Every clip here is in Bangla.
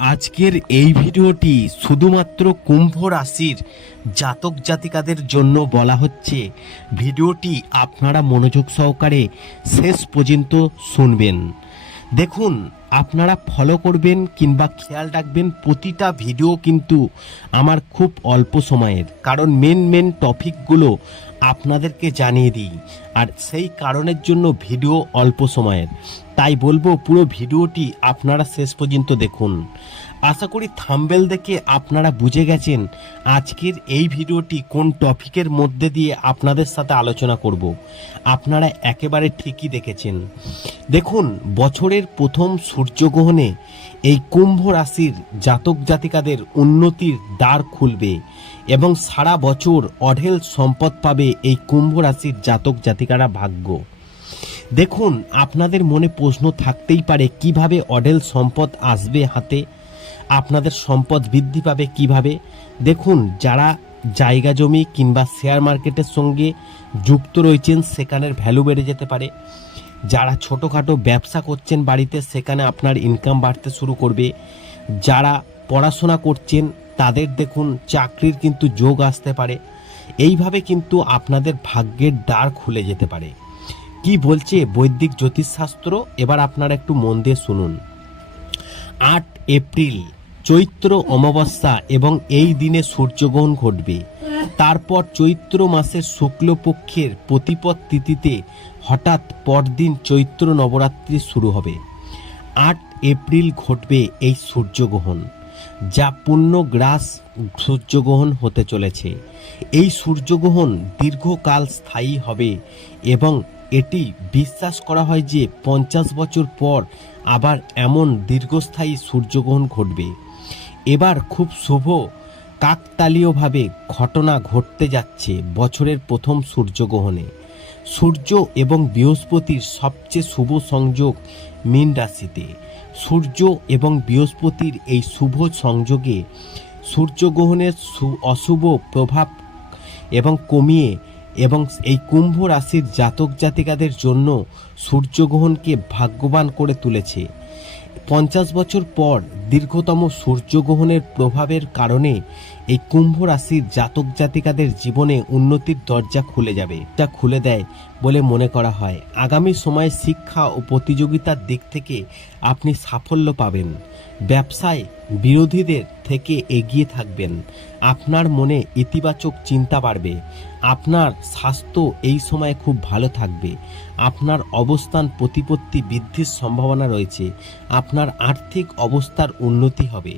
আজকের এই ভিডিওটি শুধুমাত্র কুম্ভ রাশির জাতক জাতিকাদের জন্য বলা হচ্ছে। ভিডিওটি আপনারা মনোযোগ সহকারে শেষ পর্যন্ত শুনবেন। দেখুন আপনারা ফলো করবেন কিংবা খেয়াল রাখবেন প্রতিটা ভিডিও কিন্তু আমার খুব অল্প সময়ের। কারণ মেন মেন টপিকগুলো আপনাদেরকে জানিয়ে দিই। আর সেই কারণের জন্য ভিডিও অল্প সময়ের। তাই বলব পুরো ভিডিওটি আপনারা শেষ পর্যন্ত দেখুন। আশা করি থাম্বেল দেখে আপনারা বুঝে গেছেন আজকের এই ভিডিওটি কোন টপিকের মধ্যে দিয়ে আপনাদের সাথে আলোচনা করব। আপনারা একেবারে ঠিকই দেখেছেন। দেখুন, বছরের প্রথম সূর্যগ্রহণে এই কুম্ভ রাশির জাতক জাতিকাদের উন্নতির দ্বার খুলবে এবং সারা বছর অঢেল সম্পদ পাবে এই কুম্ভ রাশির জাতক জাতিকারা ভাগ্য। দেখুন, আপনাদের মনে প্রশ্ন থাকতেই পারে, কীভাবে অঢেল সম্পদ আসবে হাতে? আপনাদের সম্পদ বৃদ্ধি পাবে কীভাবে? দেখুন, যারা জায়গা জমি কিংবা শেয়ার মার্কেটের সঙ্গে যুক্ত রয়েছেন, সেখানের ভ্যালু বেড়ে যেতে পারে। যারা ছোটোখাটো ব্যবসা করছেন বাড়িতে, সেখানে আপনার ইনকাম বাড়তে শুরু করবে। যারা পড়াশোনা করছেন, তাদের দেখুন, চাকরির কিন্তু যোগ আসতে পারে। এইভাবে কিন্তু আপনাদের ভাগ্যের দ্বার খুলে যেতে পারে। কি বলছে বৈদিক জ্যোতিষশাস্ত্র? এবার আপনারা একটু মন দিয়ে শুনুন। আট এপ্রিল চৈত্র অমাবস্যা এবং এই দিনে সূর্যগ্রহণ ঘটবে। তারপর চৈত্র মাসের শুক্লপক্ষের প্রতিপদ তিথিতে হঠাৎ পরদিন চৈত্র নবরাত্রি শুরু হবে। আট এপ্রিল ঘটবে এই সূর্যগ্রহণ, যা পূর্ণগ্রাস সূর্যগ্রহণ হতে চলেছে। এই সূর্যগ্রহণ দীর্ঘকাল স্থায়ী হবে এবং এটি বিশ্বাস করা হয় যে পঞ্চাশ বছর পর আবার এমন দীর্ঘস্থায়ী সূর্যগ্রহণ ঘটবে। এবার খুব শুভ, কাকতালীয়ভাবে ঘটনা ঘটতে যাচ্ছে বছরের প্রথম সূর্যগ্রহণে। সূর্য এবং বৃহস্পতির সবচেয়ে শুভ সংযোগ মীন রাশিতে। সূর্য এবং বৃহস্পতির এই শুভ সংযোগে সূর্যগ্রহণের সু- অশুভ প্রভাব এবং কমিয়ে এবং এই কুম্ভ রাশির জাতক জাতিকাদের জন্য সূর্যগ্রহণকে ভাগ্যবান করে তুলেছে। পঞ্চাশ বছর পর দীর্ঘতম সূর্যগ্রহণের প্রভাবের কারণে এই কুম্ভ রাশির জাতক জাতিকাদের জীবনে উন্নতির দরজা খুলে যাবে। তা খুলে দেয় বলে মনে করা হয়, আগামী সময়ে শিক্ষা ও প্রতিযোগিতার দিক থেকে আপনি সাফল্য পাবেন। ব্যবসায় বিরোধীদের থেকে এগিয়ে থাকবেন। আপনার মনে ইতিবাচক চিন্তা বাড়বে। আপনার স্বাস্থ্য এই সময়ে খুব ভালো থাকবে। আপনার অবস্থান প্রতিপত্তি বৃদ্ধির সম্ভাবনা রয়েছে। আপনার আর্থিক অবস্থার উন্নতি হবে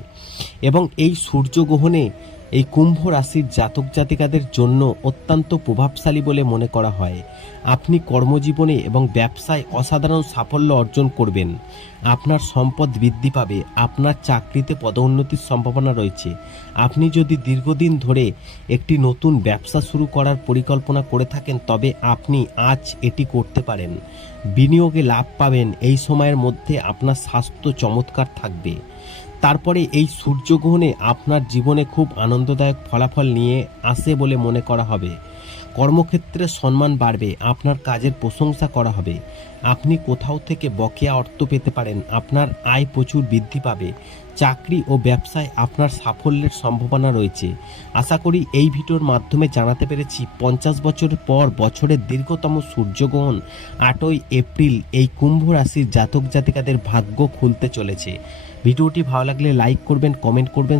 এবং এই সূর্যগ্রহণে এই কুম্ভ রাশির জাতক জাতিকাদের জন্য অত্যন্ত প্রভাবশালী বলে মনে করা হয়। আপনি কর্মজীবনে এবং ব্যবসায় অসাধারণ সাফল্য অর্জন করবেন। আপনার সম্পদ বৃদ্ধি পাবে, আপনার চাকরিতে পদোন্নতির সম্ভাবনা রয়েছে। আপনি যদি দীর্ঘদিন ধরে একটি নতুন ব্যবসা শুরু করার পরিকল্পনা করে থাকেন, তবে আপনি আজ এটি করতে পারেন। বিনিয়োগে লাভ পাবেন, এই সময়ের মধ্যে আপনার স্বাস্থ্য চমৎকার থাকবে। তারপরে এই সূর্যগ্রহণে আপনার জীবনে খুব আনন্দদায়ক ফলাফল নিয়ে আসে বলে মনে করা হবে। কর্মক্ষেত্রে সম্মান বাড়বে, আপনার কাজের প্রশংসা করা হবে। আপনি কোথাও থেকে বকেয়া অর্থ পেতে পারেন, আপনার আয় প্রচুর বৃদ্ধি পাবে। চাকরি ও ব্যবসায় আপনার সাফল্যের সম্ভাবনা রয়েছে। আশা করি এই ভিডিওর মাধ্যমে জানাতে পেরেছি, পঞ্চাশ বছর পর বছরের দীর্ঘতম সূর্যগ্রহণ, আটই এপ্রিল, এই কুম্ভ রাশির জাতক জাতিকাদের ভাগ্য খুলতে চলেছে। ভিডিওটি ভালো লাগলে লাইক করবেন কমেন্ট করবেন।